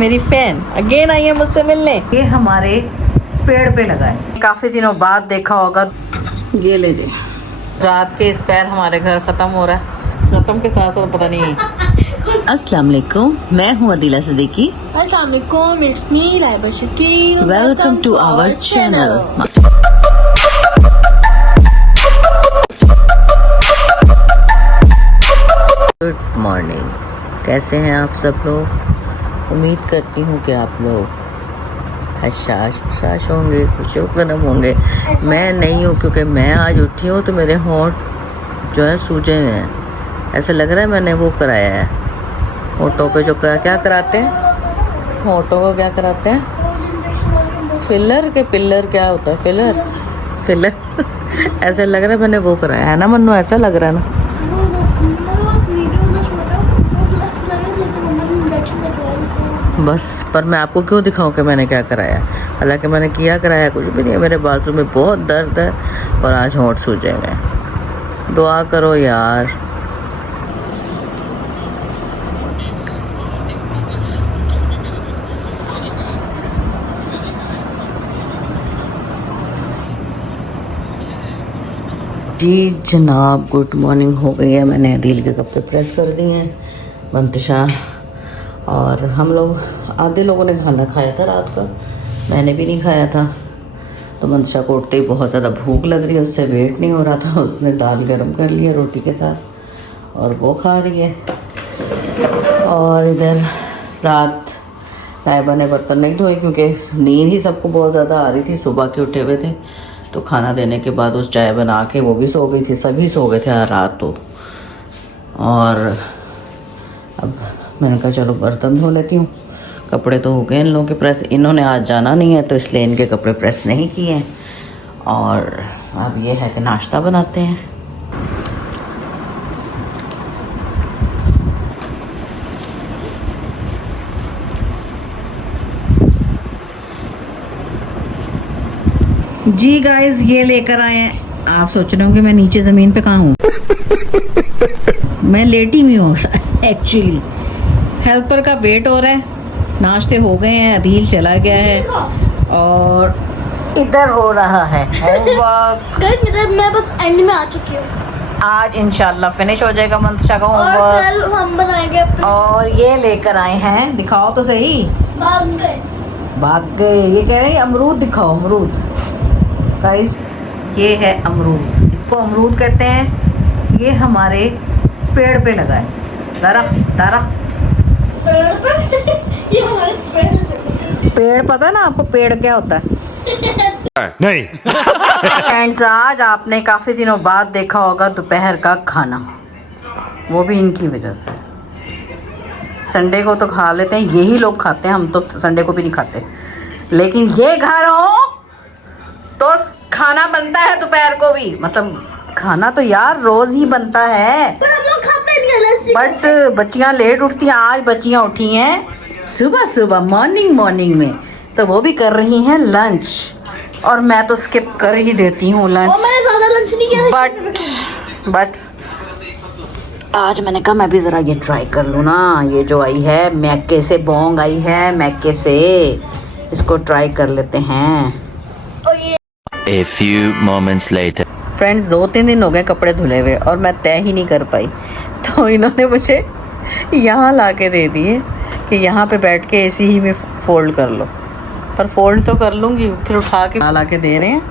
मेरी fan again I है मुझसे मिलने। ये हमारे पेड़ पे लगा है, काफी दिनों बाद देखा होगा। ये ले जी, रात के इस पैर हमारे घर खत्म हो रहा है, खत्म के साथ साथ पता नहीं। अस्सलाम वालेकुम, मैं हूँ अदीला सिद्दीकी। अस्सलाम वालेकुम, it's me Laiba Shakeel. Welcome to our channel. Good morning, कैसे हैं आप सब लोग? उम्मीद करती हूँ कि आप लोग हशाश होंगे, खुशोकरम होंगे। मैं नहीं हूँ क्योंकि मैं आज उठी हूँ तो मेरे होंठ जो है सूजे हुए हैं। ऐसा लग रहा है मैंने वो कराया है होठों पे, जो क्या कराते हैं होठों को, क्या कराते हैं, फिलर के पिलर, क्या होता है फिलर ऐसा लग रहा है मैंने वो कराया है ना मन्नू, ऐसा लग रहा है ना। बस पर मैं आपको क्यों दिखाऊं कि मैंने क्या कराया, हालांकि मैंने कराया कुछ भी नहीं है। मेरे बाजू में बहुत दर्द है और आज होंठ सूजे हुए हैं। दुआ करो यार। जी जनाब, गुड मॉर्निंग हो गई है। मैंने अदील के कपड़े प्रेस कर दिए हैं, मंतशा और हम लोग, आधे लोगों ने खाना खाया था रात का, मैंने भी नहीं खाया था। तो मंतशा को उठते ही बहुत ज़्यादा भूख लग रही है, उससे वेट नहीं हो रहा था। उसने दाल गरम कर लिया रोटी के साथ और वो खा रही है। और इधर रात लाइबा ने बर्तन नहीं धोए क्योंकि नींद ही सबको बहुत ज़्यादा आ रही थी। सुबह के उठे हुए थे तो खाना देने के बाद उस चाय बना के वो भी सो गई थी, सभी सो गए थे रात तो। और अब मैंने कहा चलो बर्तन धो लेती हूँ। कपड़े तो हो गए इन लोगों के प्रेस, इन्होंने आज जाना नहीं है तो इसलिए इनके कपड़े प्रेस नहीं किए हैं। और अब ये है कि नाश्ता बनाते हैं। जी गाइस, ये लेकर आए हैं। आप सोच रहे होंगे मैं नीचे ज़मीन पे कहाँ हूँ मैं लेटी हुई हूँ एक्चुअली। हेल्पर का वेट हो रहा है, नाश्ते हो गए हैं, अदील चला गया है और इधर हो रहा है होमवर्क। मैं बस एंड में आ चुकी हूँ। आज इंशाल्लाह फिनिश हो जाएगा मंतशा का और होमवर्क। कल हम बनाएंगे और ये लेकर आए हैं, दिखाओ तो सही। भाग गए। ये कह रहे हैं अमरूद दिखाओ, अमरूद गाइस, ये है अमरूद, इसको अमरूद कहते हैं। ये हमारे पेड़ पे लगा है, दरख्त ये हमारे पेड़ पता है ना आपको पेड़ क्या होता है? नहीं। फ्रेंड्स, आज आपने काफ़ी दिनों बाद देखा होगा दोपहर का खाना, वो भी इनकी वजह से। संडे को तो खा लेते हैं, यही लोग खाते हैं, हम तो संडे को भी नहीं खाते। लेकिन ये घर हो तो खाना बनता है दोपहर को भी, मतलब खाना तो यार रोज ही बनता है। पर हम लोग खाते नहीं है। बट बच्चियां लेट उठती हैं, आज बच्चियां उठी हैं सुबह मॉर्निंग में, तो वो भी कर रही हैं लंच और मैं तो स्किप कर ही देती हूँ लंच। मैंने ज़्यादा लंच नहीं किया बट आज मैंने कहा मैं भी ज़रा ये ट्राई कर लूँ ना। ये जो आई है मैके से, बोंग आई है मैके से, इसको ट्राई कर लेते हैं। A few moments later. Friends, 2-3 दिन हो गए कपड़े धुले हुए और मैं तय ही नहीं कर पाई, तो इन्होंने मुझे यहाँ ला के दे दिए कि यहाँ पे बैठ के एसी ही में फोल्ड कर लो। पर फोल्ड तो कर लूँगी, फिर उठा के ला के दे रहे हैं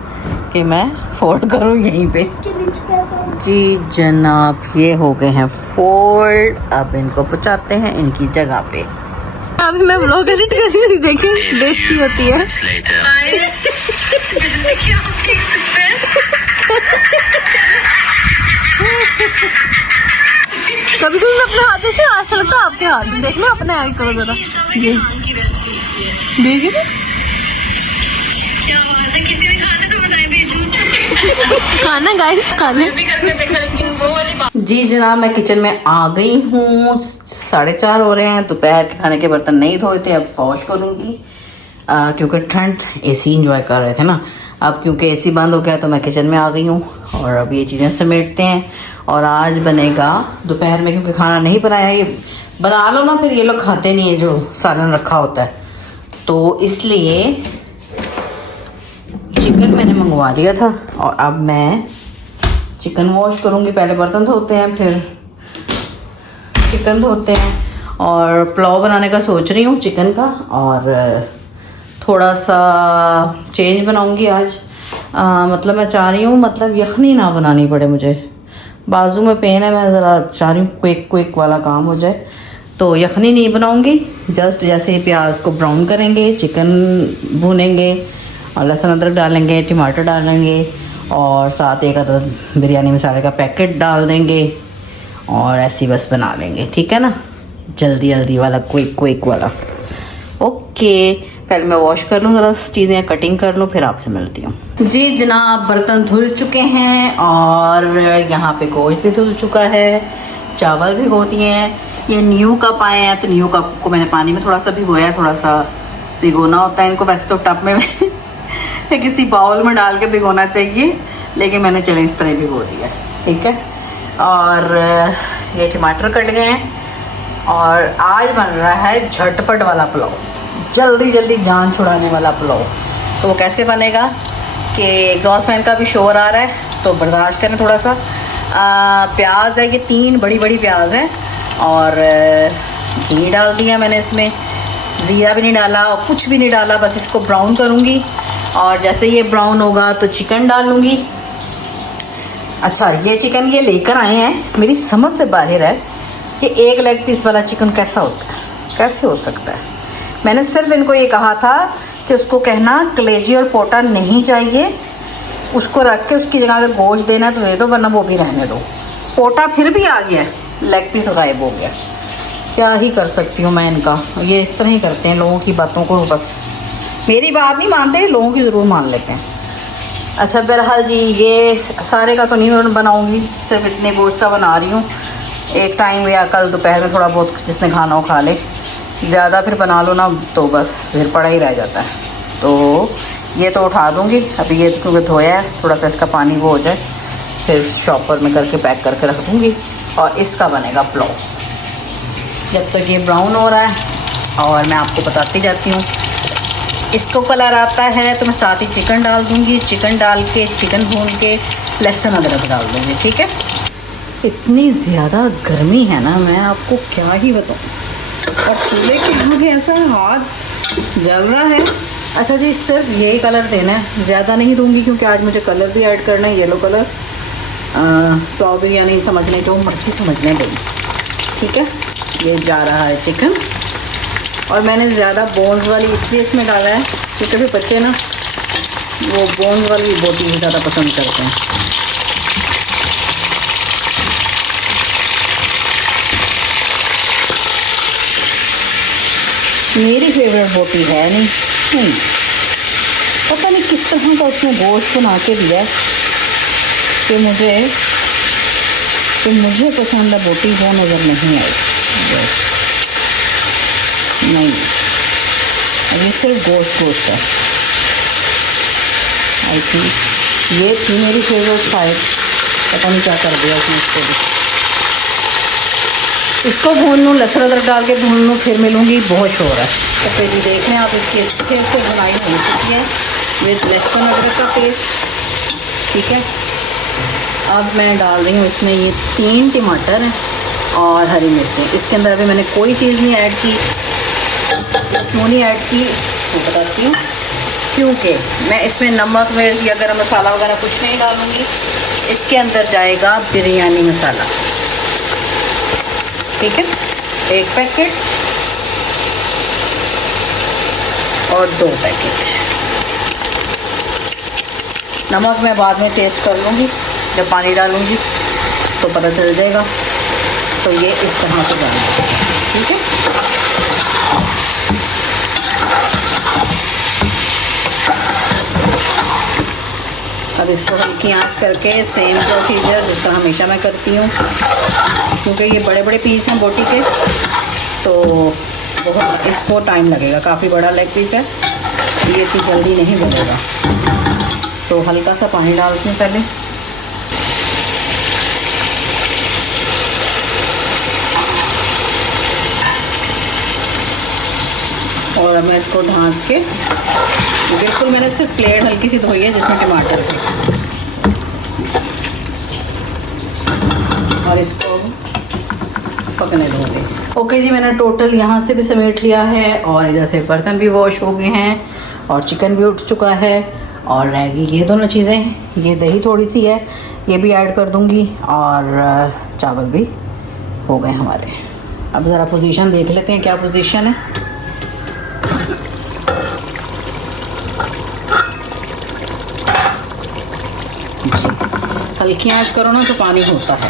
कि मैं फोल्ड करूँ यहीं पे। जी जनाब, ये हो गए हैं फोल्ड। अब इनको पहुँचाते हैं इनकी जगह पे। अभी मैं व्लॉग एडिट कर रही हूँ, देखें बेइज्जती होती है। जैसे कि आप देख सकते हैं। कभी कभी मैं अपने हाथों से, ऐसा लगता है आपके हाथ में, देखना अपने ऐड करो जरा। ये देखिए क्या बात है, किसी ने खाना तो बताया भेजो। खाना गाइस, खाने भी करके देखा, लेकिन वो वाली बात। जी जनाब, मैं किचन में आ गई हूँ। 4:30 हो रहे हैं। दोपहर के खाने के बर्तन नहीं धोए थे, अब वॉश करूँगी क्योंकि ठंड, एसी इंजॉय कर रहे थे ना। अब क्योंकि एसी बंद हो गया तो मैं किचन में आ गई हूँ और अब ये चीज़ें समेटते हैं। और आज बनेगा दोपहर में, क्योंकि खाना नहीं बनाया, ये बना लो ना, फिर ये लोग खाते नहीं है जो सालन रखा होता है, तो इसलिए चिकन मैंने मंगवा लिया था। और अब मैं चिकन वॉश करूँगी। पहले बर्तन धोते हैं, फिर चिकन धोते हैं। और पुलाव बनाने का सोच रही हूँ चिकन का, और थोड़ा सा चेंज बनाऊँगी आज। मतलब मैं चाह रही हूँ मतलब यखनी ना बनानी पड़े मुझे, बाजू में पेन है, मैं ज़रा चाह रही हूँ क्विक वाला काम हो जाए। तो यखनी नहीं बनाऊँगी, जस्ट जैसे प्याज को ब्राउन करेंगे, चिकन भूनेंगे और लहसुन अदरक डालेंगे, टमाटर डालेंगे और साथ एक आधा बिरयानी मसाले का पैकेट डाल देंगे और ऐसे ही बस बना लेंगे। ठीक है ना, जल्दी वाला क्विक वाला। ओके, पहले मैं वॉश कर लूँ, ज़रा चीज़ें कटिंग कर लूँ, फिर आपसे मिलती हूँ। जी जनाब, बर्तन धुल चुके हैं और यहाँ पे गोश्त भी धुल चुका है, चावल भिगोती हैं। ये न्यू कप आए हैं, तो न्यू कप को मैंने पानी में थोड़ा सा भिगोया, थोड़ा सा भिगोना होता है इनको। वैसे तो टब में किसी बाउल में डाल के भिगोना चाहिए, लेकिन मैंने चले इस तरह भिगो दिया। ठीक है, और ये टमाटर कट गए हैं और आज बन रहा है झटपट वाला पुलाव, जल्दी जान छुड़ाने वाला पुलाव। तो वो कैसे बनेगा कि एग्जॉस्ट फैन का भी शोर आ रहा है, तो बर्दाश्त करें थोड़ा सा। प्याज है, ये 3 बड़ी प्याज है और घी डाल दिया मैंने इसमें, ज़ीरा भी नहीं डाला और कुछ भी नहीं डाला, बस इसको ब्राउन करूँगी और जैसे ये ब्राउन होगा तो चिकन डालूँगी। अच्छा, ये चिकन ये लेकर आए हैं, मेरी समझ से बाहर है कि 1 लेग पीस वाला चिकन कैसा होता है, कैसे हो सकता है। मैंने सिर्फ इनको ये कहा था कि उसको कहना कलेजी और पोटा नहीं चाहिए, उसको रख के उसकी जगह अगर गोश्त देना है तो दे दो, वरना वो भी रहने दो। पोटा फिर भी आ गया, लेग पीस गायब हो गया, क्या ही कर सकती हूँ मैं इनका। ये इस तरह ही करते हैं, लोगों की बातों को बस, मेरी बात नहीं मानते, लोगों की ज़रूर मान लेते हैं। अच्छा बहरहाल जी, ये सारे का तो नहीं बनाऊँगी, सिर्फ इतने गोश्त का बना रही हूँ। एक टाइम या कल दोपहर में थोड़ा बहुत जिसने खाना हो खा ले, ज़्यादा फिर बना लो ना तो बस फिर पड़ा ही रह जाता है। तो ये तो उठा दूँगी अभी, ये क्योंकि धोया है, थोड़ा सा इसका पानी वो हो जाए, फिर शॉपर में करके पैक करके रख दूँगी और इसका बनेगा पुलाव। जब तक ये ब्राउन हो रहा है और मैं आपको बताती जाती हूँ, इसको कलर आता है तो मैं साथ ही चिकन डाल दूँगी। चिकन डाल के, चिकन भून के लहसुन अदरक डाल दूँगी। ठीक है, इतनी ज़्यादा गर्मी है ना, मैं आपको क्या ही बताऊँ। और चूल्हे के आगे ऐसा हाथ जल रहा है। अच्छा जी, सिर्फ यही कलर देना है, ज़्यादा नहीं दूँगी क्योंकि आज मुझे कलर भी ऐड करना है, येलो कलर। तो बिरयानी समझने, जो मर्जी समझने दें। ठीक है, ये जा रहा है चिकन और मैंने ज़्यादा बोन्स वाली इसलिए इसमें डाला है क्योंकि भी बच्चे ना वो बोन्स वाली बोटी ज़्यादा पसंद करते हैं। मेरी फेवरेट बोटी है नहीं, पता नहीं किस तरह का उसने गोश्त बना के दिया कि मुझे पसंद है बोटी, वो नज़र नहीं आई। नहीं, ये सिर्फ गोश्त है। आई थिंक ये थी मेरी फेवरेट साइड, पता नहीं क्या कर दिया उसने इसको भी। इसको भून लूँ, लहसुन अदरक डाल के भून लूँ, फिर मिलूँगी। बहुत शोर है। तो फिर ये देख लें आप, इसकी अच्छे से बुनाई हो चुकी है विद लहसुन अदरक का पेस्ट। ठीक है, अब मैं डाल रही हूँ इसमें ये 3 टमाटर हैं और हरी मिर्चें। इसके अंदर अभी मैंने कोई चीज़ नहीं ऐड की। क्यों नहीं ऐड की मैं बताती हूँ, क्योंकि मैं इसमें नमक, मिर्च या गरम मसाला वगैरह कुछ नहीं डालूँगी। इसके अंदर जाएगा बिरयानी मसाला। ठीक है, 1 पैकेट और 2 पैकेट। नमक मैं बाद में टेस्ट कर लूँगी, जब पानी डालूँगी तो पता चल जाएगा। तो ये इस तरह से डालूँगी। ठीक है, अब इसको हल्की आंच करके सेम प्रोसीजर जिस तरह हमेशा मैं करती हूँ, क्योंकि ये बड़े बड़े पीस हैं बोटी के, तो बहुत इसको टाइम लगेगा। काफ़ी बड़ा लेग पीस है, ये इतनी जल्दी नहीं बनेगा। तो हल्का सा पानी डालती हूँ पहले। और अब मैं इसको ढाँक के बिल्कुल, मैंने सिर्फ प्लेट हल्की सी धोई है जिसमें टमाटर थे, और इसको पकने दूँगी। ओके जी, मैंने टोटल यहाँ से भी समेट लिया है और इधर से बर्तन भी वॉश हो गए हैं और चिकन भी उठ चुका है और रहेगी ये दोनों चीज़ें। ये दही थोड़ी सी है, ये भी ऐड कर दूँगी और चावल भी हो गए हमारे। अब ज़रा पोजीशन देख लेते हैं क्या पोजीशन है। हल्की आंच करो ना तो पानी होता है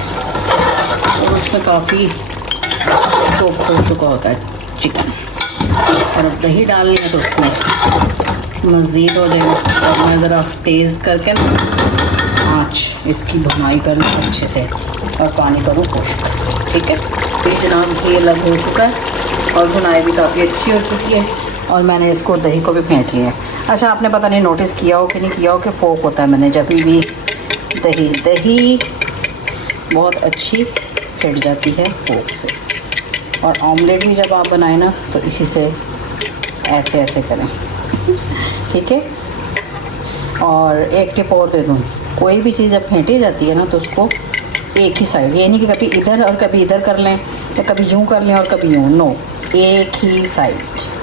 और उसमें काफ़ी सोख हो चुका होता है चिकन, और अब दही डालनी है तो उसमें मज़ीद हो जाएगा। और मैं ज़रा तेज़ करके ना आँच इसकी भुनाई कर लूँ अच्छे से और पानी करूँ खुश्क। ठीक है, तो जनाब ये लग हो चुका है और भुनाई भी काफ़ी अच्छी हो चुकी है और मैंने इसको दही को भी फेंट लिया है। अच्छा, आपने पता नहीं नोटिस किया हो कि नहीं किया हो कि फोक होता है, मैंने जब भी दही बहुत अच्छी फिट जाती है फोक से। और ऑमलेट भी जब आप बनाएं ना तो इसी से ऐसे ऐसे करें। ठीक है, और एक टिप और दे दूँ, कोई भी चीज़ जब फेंटी जाती है ना तो उसको एक ही साइड, ये नहीं कि कभी इधर और कभी इधर कर लें या कभी यूँ कर लें और कभी यूँ, नो, एक ही साइड।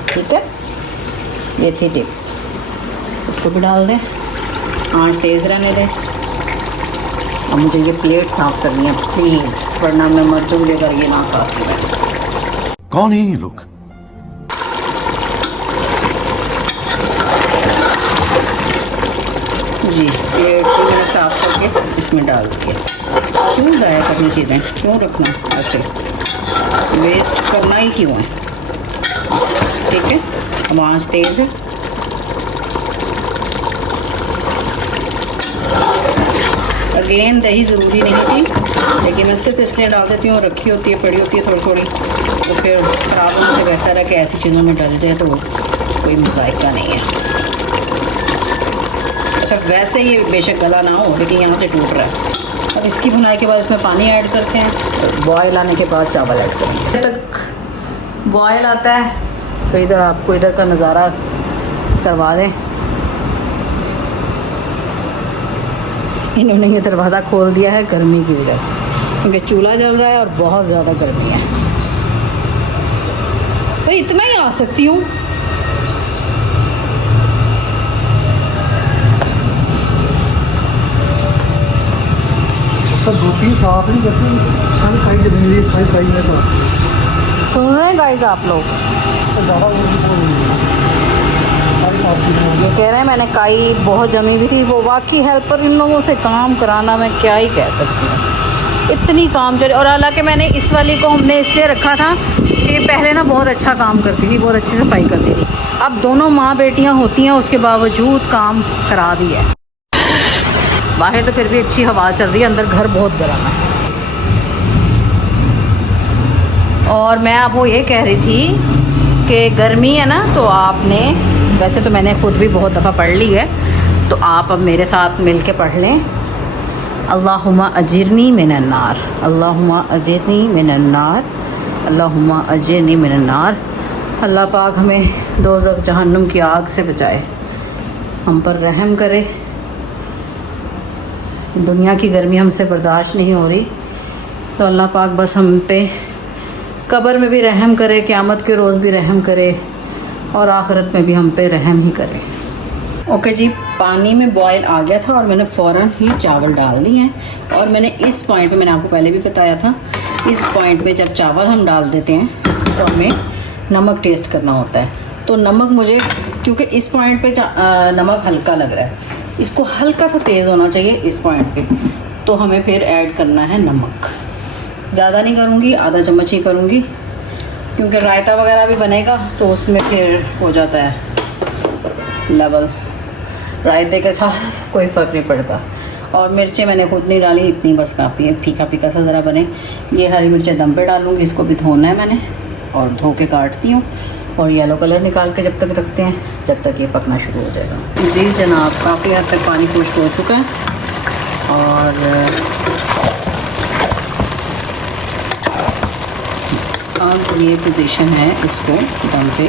ठीक है, ये थी टिप। इसको भी डाल दें, आँच तेज़ रहने दें। अब मुझे ये प्लेट साफ़ करनी है प्लीज़, वरना मैं मर जाऊँगी अगर ये ना साफ़ करें। कौन है ये लोग? जी, प्लेट को मैंने साफ़ करके इसमें डाल दिया। क्यों ज़ाया करनी चीज़ें, क्यों रखना ऐसे, वेस्ट करना ही क्यों है। ठीक है, अब आँच तेज़ है। अगेन दही ज़रूरी नहीं थी, लेकिन मैं सिर्फ इसलिए डाल देती हूँ, रखी होती है, पड़ी होती है थोड़ी थोड़ी, तो फिर ख़राब होने से बेहतर है कि ऐसी चीज़ों में डल जाए तो कोई मज़ायका नहीं है। अच्छा, वैसे ये बेशक गला ना हो, लेकिन यहाँ से टूट रहा है। अब इसकी भुनाई के बाद इसमें पानी ऐड करते हैं, बॉयल आने के बाद चावल ऐड करेंगे। जब तक बॉयल आता है तो इधर आपको इधर का नज़ारा करवा दें। इन्होंने ये दरवाज़ा खोल दिया है गर्मी की वजह से, क्योंकि चूल्हा जल रहा है और बहुत ज़्यादा गर्मी है। भाई इतना ही आ सकती हूँ। रोटी साफ नहीं करती, सारी खाई जमीन सारी खाई में तो सुन रहे हैं गाइस आप लोग, इससे ज़्यादा सारी साफ की ये कह रहे हैं मैंने काई बहुत जमी हुई थी। वो वाकई हेल्पर इन लोगों से काम कराना मैं क्या ही कह सकती हूँ, इतनी काम चले। और हालांकि मैंने इस वाली को हमने इसलिए रखा था कि पहले ना बहुत अच्छा काम करती थी, बहुत अच्छी सफाई करती थी। अब दोनों माँ बेटियाँ होती हैं, उसके बावजूद काम करा दी है। बाहर तो फिर भी अच्छी हवा चल रही है, अंदर घर बहुत गर्म है। और मैं आपको ये कह रही थी कि गर्मी है ना, तो आपने, वैसे तो मैंने खुद भी बहुत दफ़ा पढ़ ली है, तो आप अब मेरे साथ मिल के पढ़ लें, अल्लाहुम्मा अजिरनी मिनन्नार, अल्लाहुम्मा अजिरनी मिनन्नार, अल्लाहुम्मा अजिरनी मिनन्नार। अल्लाह पाक हमें दोज़ख जहन्नुम की आग से बचाए, हम पर रहम करे। दुनिया की गर्मी हमसे बर्दाश्त नहीं हो रही, तो अल्लाह पाक बस हम पे कब्र में भी रहम करे, क़यामत के रोज़ भी रहम करे और आखिरत में भी हम पे रहम ही करे। ओके जी, पानी में बॉयल आ गया था और मैंने फ़ौरन ही चावल डाल दिए हैं। और मैंने इस पॉइंट पे, मैंने आपको पहले भी बताया था, इस पॉइंट पे जब चावल हम डाल देते हैं तो हमें नमक टेस्ट करना होता है। तो नमक मुझे, क्योंकि इस पॉइंट पे नमक हल्का लग रहा है, इसको हल्का सा तेज़ होना चाहिए इस पॉइंट पे, तो हमें फिर ऐड करना है नमक। ज़्यादा नहीं करूँगी, आधा चम्मच ही करूँगी, क्योंकि रायता वगैरह भी बनेगा तो उसमें फिर हो जाता है लेवल, रायते के साथ कोई फ़र्क नहीं पड़ता। और मिर्चें मैंने खुद नहीं डाली, इतनी बस काफ़ी है, फीका फीका सा ज़रा बने। ये हरी मिर्चें दम पे डालूँगी, इसको भी धोना है मैंने और धो के काटती हूँ। और येलो कलर निकाल के जब तक रखते हैं, जब तक ये पकना शुरू हो जाएगा। जी जनाब, काफ़ी हद तक पानी खुश्क हो चुका है और अब ये पोजीशन है इसको दम पे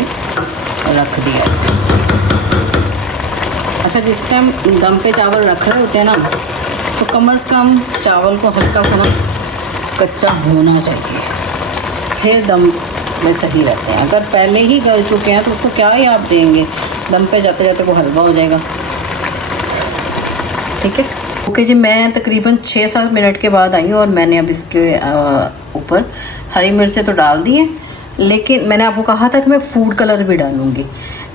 रख दिया। अच्छा, जिस टाइम दम पे चावल रख रहे होते हैं ना, तो कम से कम चावल को हल्का सा ना कच्चा होना चाहिए, फिर दम में सही रहते हैं। अगर पहले ही गल चुके हैं तो उसको क्या ही आप देंगे, दम पे जाते जाते वो हलवा हो जाएगा। ठीक है, ओके जी। मैं तकरीबन 6-7 मिनट के बाद आई हूँ और मैंने अब इसके ऊपर हरी मिर्चें तो डाल दी हैं, लेकिन मैंने आपको कहा था कि मैं फूड कलर भी डालूँगी,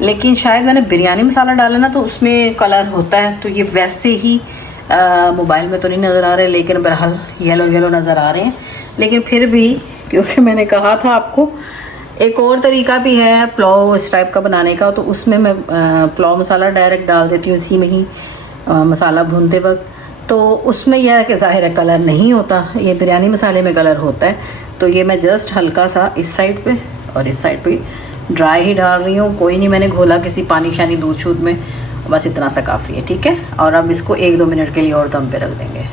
लेकिन शायद मैंने बिरयानी मसाला डाला ना तो उसमें कलर होता है, तो ये वैसे ही मोबाइल में तो नहीं नज़र आ रहे, लेकिन बहरहाल येलो येलो नज़र आ रहे हैं। लेकिन फिर भी, क्योंकि मैंने कहा था आपको एक और तरीका भी है पुलाव इस टाइप का बनाने का, तो उसमें मैं पुलाव मसाला डायरेक्ट डाल देती हूँ इसी में ही मसाला भूनते वक्त, तो उसमें यह है कि ज़ाहिर है कलर नहीं होता, ये बिरयानी मसाले में कलर होता है। तो ये मैं जस्ट हल्का सा इस साइड पे और इस साइड पे ड्राई ही डाल रही हूँ, कोई नहीं मैंने घोला किसी पानी शानी दूध शूध में, बस इतना सा काफ़ी है। ठीक है, और अब इसको 1-2 मिनट के लिए और दम पे रख देंगे।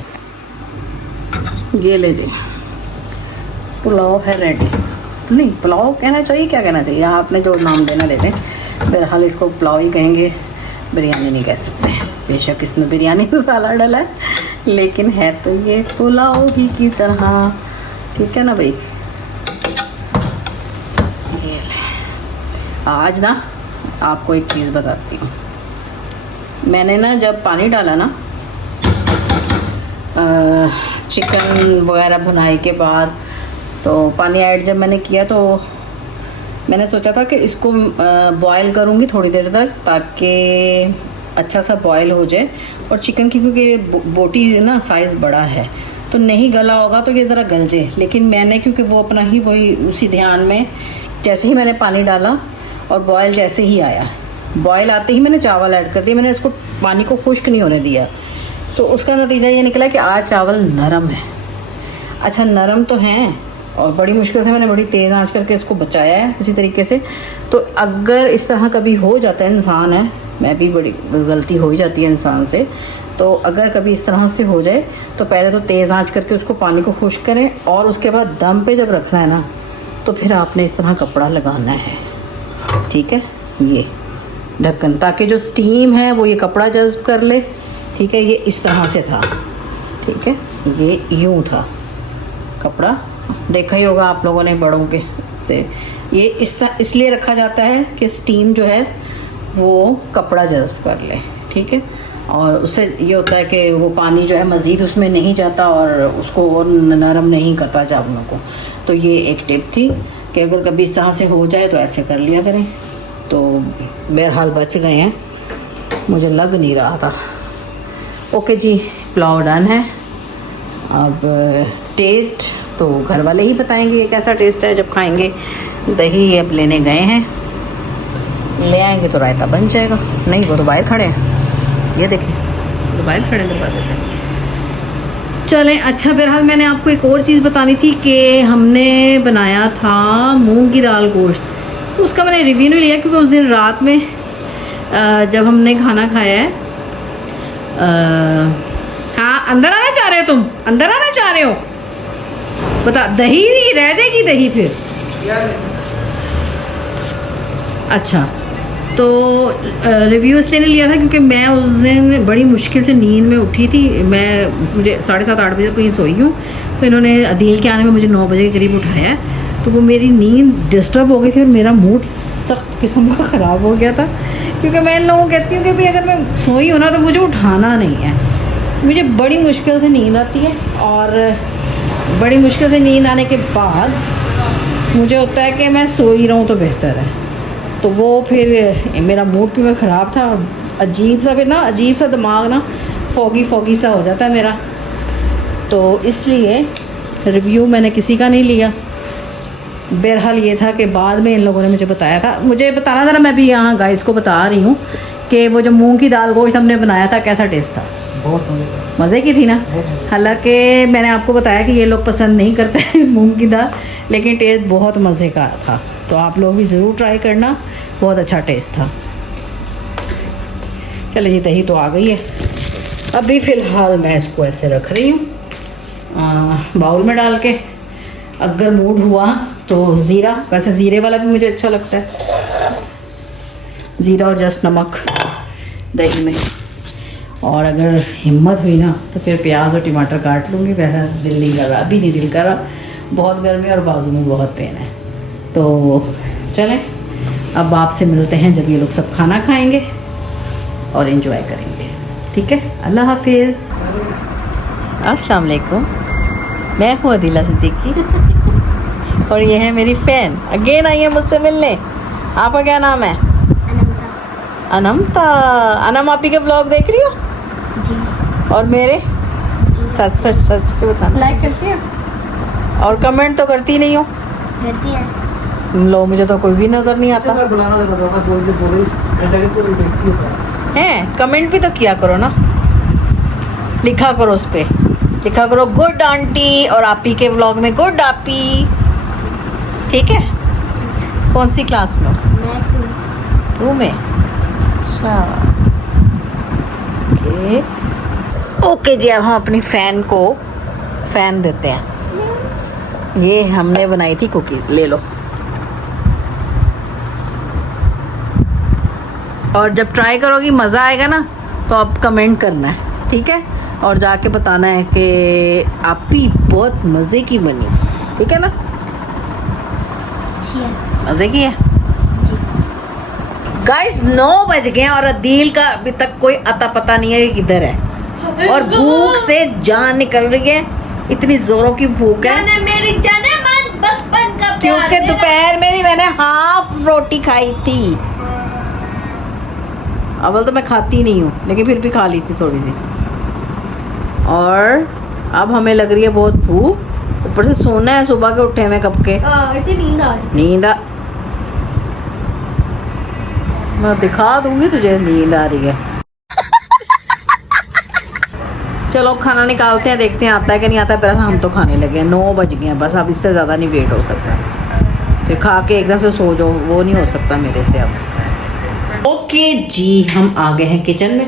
ये ले जी, पुलाव है रेडी। नहीं, पुलाव कहना चाहिए, क्या कहना चाहिए, आपने जो नाम देना देते। बहरहाल इसको पुलाव ही कहेंगे, बिरयानी नहीं कह सकते। बेशक इसमें बिरयानी मसाला डाला है, लेकिन है तो ये पुलाव ही की तरह। ठीक है ना भाई। ये आज ना आपको एक चीज़ बताती हूँ। मैंने ना जब पानी डाला ना चिकन वगैरह भुनाई के बाद, तो पानी ऐड जब मैंने किया तो मैंने सोचा था कि इसको बॉयल करूँगी थोड़ी देर तक, ताकि अच्छा सा बॉयल हो जाए। और चिकन की क्योंकि बोटी ना साइज़ बड़ा है, तो नहीं गला होगा तो ये ज़रा गल जाए। लेकिन मैंने क्योंकि वो अपना ही वही उसी ध्यान में, जैसे ही मैंने पानी डाला और बॉयल जैसे ही आया, बॉयल आते ही मैंने चावल ऐड कर दिए। मैंने इसको पानी को खुश्क नहीं होने दिया, तो उसका नतीजा ये निकला कि आज चावल नरम है। अच्छा, नरम तो हैं, और बड़ी मुश्किल से मैंने बड़ी तेज़ आंच करके इसको बचाया है इसी तरीके से। तो अगर इस तरह कभी हो जाता है, इंसान है, मैं भी बड़ी गलती हो ही जाती है इंसान से, तो अगर कभी इस तरह से हो जाए तो पहले तो तेज़ आंच करके उसको पानी को खुश्क करें, और उसके बाद दम पे जब रखना है ना, तो फिर आपने इस तरह कपड़ा लगाना है। ठीक है, ये ढक्कन, ताकि जो स्टीम है वो ये कपड़ा जज्ब कर ले। ठीक है, ये इस तरह से था। ठीक है, ये यूँ था कपड़ा, देखा ही होगा आप लोगों ने बड़ों के से। ये इसलिए रखा जाता है कि स्टीम जो है वो कपड़ा जज्ब कर ले। ठीक है, और उससे ये होता है कि वो पानी जो है मज़ीद उसमें नहीं जाता और उसको और नरम नहीं करता चावलों को। तो ये एक टिप थी कि अगर कभी इस तरह से हो जाए तो ऐसे कर लिया करें। तो बहरहाल बच गए हैं, मुझे लग नहीं रहा था। ओके जी, पुलाव डन है। अब टेस्ट तो घर वाले ही बताएंगे ये कैसा टेस्ट है जब खाएंगे। दही अब लेने गए हैं, ले आएंगे तो रायता बन जाएगा। नहीं, वो तो बाहर खड़े हैं, ये देखें, तो बाहर खड़े हैं दरवाजे पे। चलें, अच्छा बहरहाल मैंने आपको एक और चीज़ बतानी थी कि हमने बनाया था मूंग की दाल गोश्त। तो उसका मैंने रिव्यू नहीं लिया क्योंकि उस दिन रात में जब हमने खाना खाया है। हाँ, अंदर आना चाह रहे हो तुम? अंदर आना चाह रहे हो? बता, दही नहीं रह जाएगी दही फिर? अच्छा, तो रिव्यू इसलिए नहीं लिया था क्योंकि मैं उस दिन बड़ी मुश्किल से नींद में उठी थी। मुझे 7:30-8 बजे कहीं सोई हूँ, तो इन्होंने अदील के आने में मुझे 9 बजे के करीब उठाया, तो वो मेरी नींद डिस्टर्ब हो गई थी और मेरा मूड सख्त किस्म का ख़राब हो गया था। क्योंकि मैं इन लोगों को कहती हूँ कि भाई अगर मैं सोई हूँ ना तो मुझे उठाना नहीं है। मुझे बड़ी मुश्किल से नींद आती है, और बड़ी मुश्किल से नींद आने के बाद मुझे होता है कि मैं सोई रहूँ तो बेहतर है। तो वो फिर मेरा मूड क्योंकि ख़राब था, अजीब सा, फिर ना अजीब सा दिमाग ना फॉगी सा हो जाता है मेरा, तो इसलिए रिव्यू मैंने किसी का नहीं लिया। बहरहाल ये था कि बाद में इन लोगों ने मुझे बताया था, मुझे बताना था ना, मैं भी यहाँ गाइस को बता रही हूँ कि वो जो मूंग की दाल गोश्त हमने बनाया था कैसा टेस्ट था। बहुत मज़े की थी ना। हालांकि मैंने आपको बताया कि ये लोग पसंद नहीं करते हैं मूंग की दाल, लेकिन टेस्ट बहुत मज़े का था। तो आप लोग भी ज़रूर ट्राई करना, बहुत अच्छा टेस्ट था। चलिए जी, दही तो आ गई है। अभी फ़िलहाल मैं इसको ऐसे रख रही हूँ बाउल में डाल के। अगर मूड हुआ तो ज़ीरा, वैसे ज़ीरे वाला भी मुझे अच्छा लगता है, ज़ीरा और जस्ट नमक दही में। और अगर हिम्मत हुई ना तो फिर प्याज और टमाटर काट लूँगी। वैसा दिल नहीं कर रहा, अभी नहीं दिल कर रहा, बहुत गर्मी और बाजू में बहुत पेन है। तो चलें अब आपसे मिलते हैं जब ये लोग सब खाना खाएंगे और एंजॉय करेंगे। ठीक है, अल्लाह हाफिज़। अस्सलाम वालेकुम, मैं हूँ अदीला सिद्दीकी और ये है मेरी फ़ैन, अगेन आई है मुझसे मिलने। आपका क्या नाम है? अनमता। अनम आपी के ब्लॉग देख रही हो? जी। और मेरे? सच सच सच बताना। लाइक करती हो और कमेंट तो करती नहीं हो? करती है। लो मुझे तो कोई भी नज़र नहीं आता बुलाना देता था ना, बोल के पुलिस घंटा के पूरी देखती है। है। कमेंट भी तो किया करो ना, लिखा करो उस पे, लिखा करो गुड आंटी और आपी के व्लॉग में गुड आपी। ठीक है, कौन सी क्लास में हो? मैं 2 में। अच्छा ओके ओके जी। अब हम अपनी फ़ैन को फ़ैन देते हैं। ये हमने बनाई थी कुकीज़, ले लो। और जब ट्राई करोगी मज़ा आएगा ना तो आप कमेंट करना है, ठीक है? और जाके बताना है कि आपी बहुत मज़े की बनी, ठीक है ना? अच्छी है। मज़े की है। गाइस 9 बज गए हैं और अदील का अभी तक कोई अता पता नहीं है कि किधर है, और भूख से जान निकल रही है, इतनी जोरों की भूख है। मेरी जाने मन बचपन का प्यार क्योंकि दोपहर में भी मैंने हाफ रोटी खाई थी। अव्वल तो मैं खाती नहीं हूँ लेकिन फिर भी खा ली थी थोड़ी सी। और अब हमें लग रही है बहुत भूख, ऊपर से सोना है, सुबह के उठे में कब के। इतनी नींद आ रही। नींद आ, मैं दिखा दूंगी तुझे नींद आ रही है। चलो खाना निकालते हैं, देखते हैं आता है कि नहीं आता है। पहले हम तो खाने लगे हैं, 9 बज गए हैं बस, अब इससे ज़्यादा नहीं वेट हो सकता। फिर खा के एकदम से सो जाओ, वो नहीं हो सकता मेरे से अब। ओके जी, हम आ गए हैं किचन में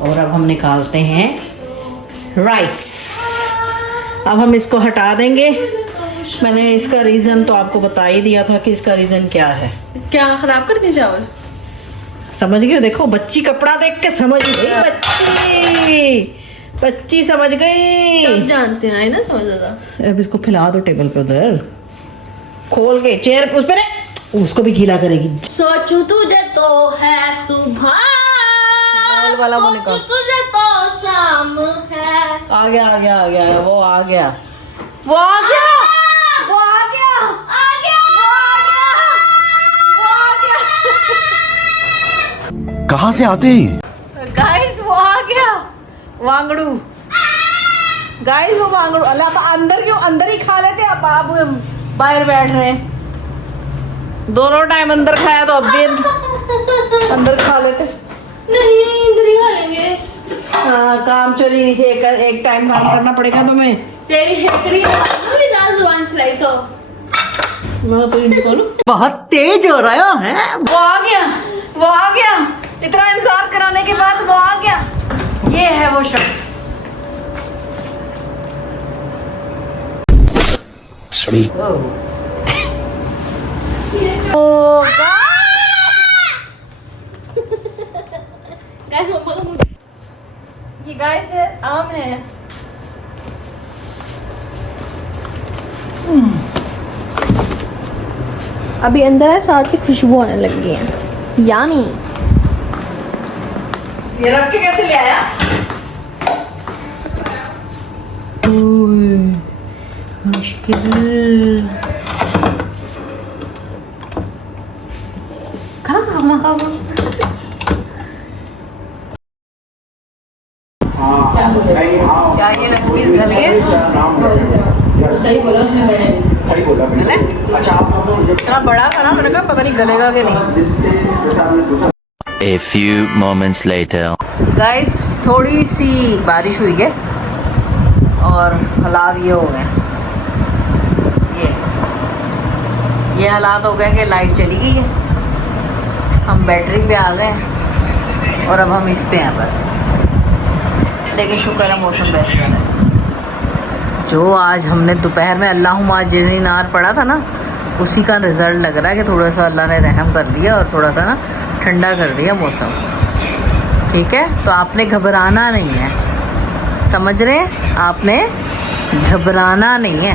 और अब हम निकालते हैं राइस। अब हम इसको हटा देंगे। मैंने इसका रीज़न तो आपको बता ही दिया था कि इसका रीज़न क्या है। क्या खराब कर दी चावल? समझ गए? देखो बच्ची कपड़ा देख के समझ गई, बच्ची समझ गई। सब जानते हैं ना, समझ ज्यादा। अब इसको फैला दो टेबल पे, उधर खोल के चेयर पे, उस पे उसको भी गीला करेगी। सोचू तुझे तो है सुबह, वाला वो निकाल। सोचू तुझे तो शाम है। आ गया आ गया आ गया, वो आ गया, वो आ गया, वो आ गया, आ गया, वो आ गया। कहाँ से आते हैं? गाइस वो आ गया, वांगड़ू। गाइस वो वांगड़ू। अल्लाह, आप अंदर क्यों, अंदर ही खा लेते आप बाहर बैठ रहे हैं। दोनों टाइम अंदर खाया तो अब भी अंदर खा लेते। नहीं इधर ही खा लेंगे। हाँ, काम चोरी नहीं थी, एक टाइम काम करना पड़ेगा तुम्हें। तेरी हेकड़ी भी ज्यादा जुबान चलाई तो मैं तो इनको बहुत तेज हो रहा है। वो आ गया, वो आ गया, इतना इंतजार कराने के बाद वो आ गया। ये है वो शख्स। ओ ये गाइस आम है। अभी अंदर है, साथ की खुशबू आने लग गई है। यामी। ये रख के कैसे ले आया? मुश्किल। क्या ये पीस गल गए? सही बोला गले? इतना बड़ा था ना, मैंने कहा पता नहीं गलेगा कि नहीं। A few moments later. Guys थोड़ी सी बारिश हुई है और हालात ये हो गए। ये हालात हो गए कि लाइट चली गई है, हम बैटरी पे आ गए और अब हम इस पे हैं बस। लेकिन शुक्र है मौसम बेहतर है। जो आज हमने दोपहर में अल्लाहुम्मा अजरिनी नार पढ़ा था ना, उसी का रिजल्ट लग रहा है कि थोड़ा सा अल्लाह ने रहम कर दिया और थोड़ा सा ना ठंडा कर दिया मौसम। ठीक है, तो आपने घबराना नहीं है, समझ रहे हैं, आपने घबराना नहीं है।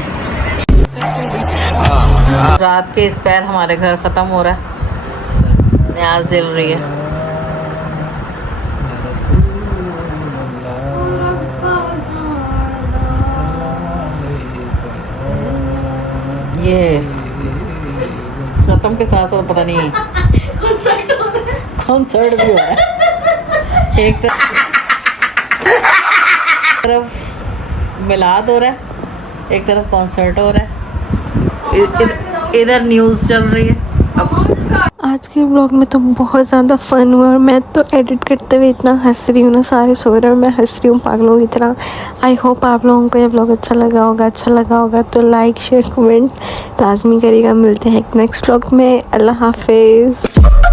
रात के इस पैर हमारे घर ख़त्म हो रहा है, न्याज जल रही है। ये खत्म के साथ साथ पता नहीं कॉन्सर्ट भी हो रहा है। एक तरफ मिलाद हो रहा है, एक तरफ कॉन्सर्ट हो रहा है, इधर न्यूज़ चल रही है। आज के ब्लॉग में तो बहुत ज़्यादा फन हुआ और मैं तो एडिट करते हुए इतना हंस रही हूँ ना, सारे सो रहे हैं और मैं हंस रही हूँ पागलों की तरह। आई होप आप लोगों को ये ब्लॉग अच्छा लगा होगा तो लाइक शेयर कमेंट लाजमी करिएगा। मिलते हैं एक नेक्स्ट ब्लॉग में। अल्लाह हाफिज़।